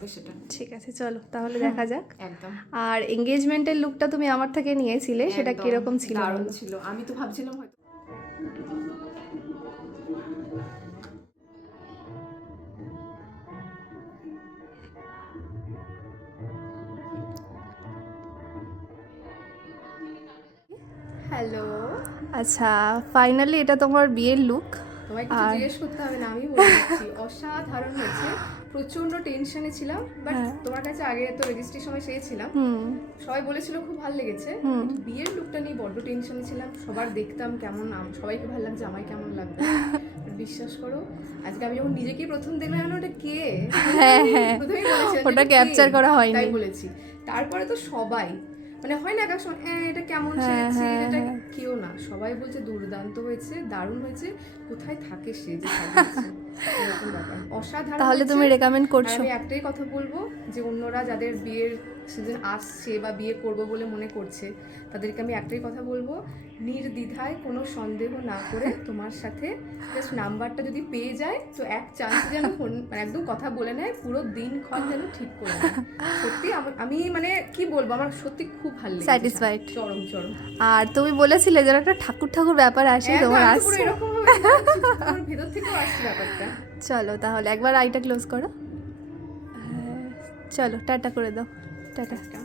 সেটা ঠিক আছে, চলো তাহলে দেখা যাক। একদম। আর এঙ্গেজমেন্টের লুকটা তুমি আমার থেকে নিয়েছিলে, সেটা একদম কিরকম ছিল দারুণ বলো? ছিল। আমি তো ভাবছিলাম হয়তো হ্যালো, আচ্ছা, ফাইনালি এটা তোমার বিয়ের লুক। তোমায় কিছু আর জিজ্ঞেস করতে হবে না, আমি বলে দিচ্ছি। অসাধারণ হয়েছে। প্রচন্ড টেনশনে ছিলাম, বাট হ্যাঁ। তোমার কাছে আগে তো রেজিস্ট্রির সময় ছিলাম, হুম সবাই বলেছিল খুব ভালো লেগেছে, হুম কিন্তু বিয়ের লুকটা নিয়ে বড্ড টেনশনে ছিলাম। সবার দেখতাম কেমন, সবাইকে ভালো লাগছে, আমায় কেমন লাগবে। But বিশ্বাস করো, আজকে আমি যখন নিজেকেই প্রথম দেখলাম ওটা কে, হ্যাঁ আমি হ্যাঁ, প্রথমেই বলেছিলাম যে ওটা এটা কে? ক্যাপচার করা তাই হয়নি। বলেছি। তারপরে তো সবাই মানে হয় না এক সময় এটা কেমন হ্যাঁ সেজেছে, হ্যাঁ এটা হ্যাঁ, কেউ না, সবাই বলছে দুর্দান্ত হয়েছে, দারুণ হয়েছে, কোথায় থাকে সে যে সাজিয়েছে, এরকম ব্যাপার। অসাধারণ তাহলে হয়েছে। তুমি রেকমেন্ড আর করছো? আমি একটাই কথা বলবো, যে অন্যরা যাদের বিয়ের সিজন আসছে বা বিয়ে করবো বলে মনে করছে, তাদেরকে আমি একটাই কথা বলবো, নির্দ্বিধায় কোনো সন্দেহ না করে তোমার সাথে জাস্ট নাম্বারটা যদি পেয়ে যায় তো এক চান্সে যেন ফোন মানে একদম কথা বলে নেয়, পুরো দিনক্ষণ যেন ঠিক করে নেয়। সত্যি আমি মানে কি বলবো, আমার সত্যি খুব ভালো লেগেছে। স্যাটিসফাইড? চরম চরম। আর তুমি বলেছিলে যেন একটা ঠাকুর ঠাকুর ব্যাপার আসে, একদম, তোমার আমি তো পুরো আসছে? এরকম ভাবে ভাবছি, পুরো ভেতর থেকেও আসছে ব্যাপারটা। চলো তাহলে একবার আইটা ক্লোজ করো। হ্যাঁ, চলো টাটা করে দাও। টাটা। একটা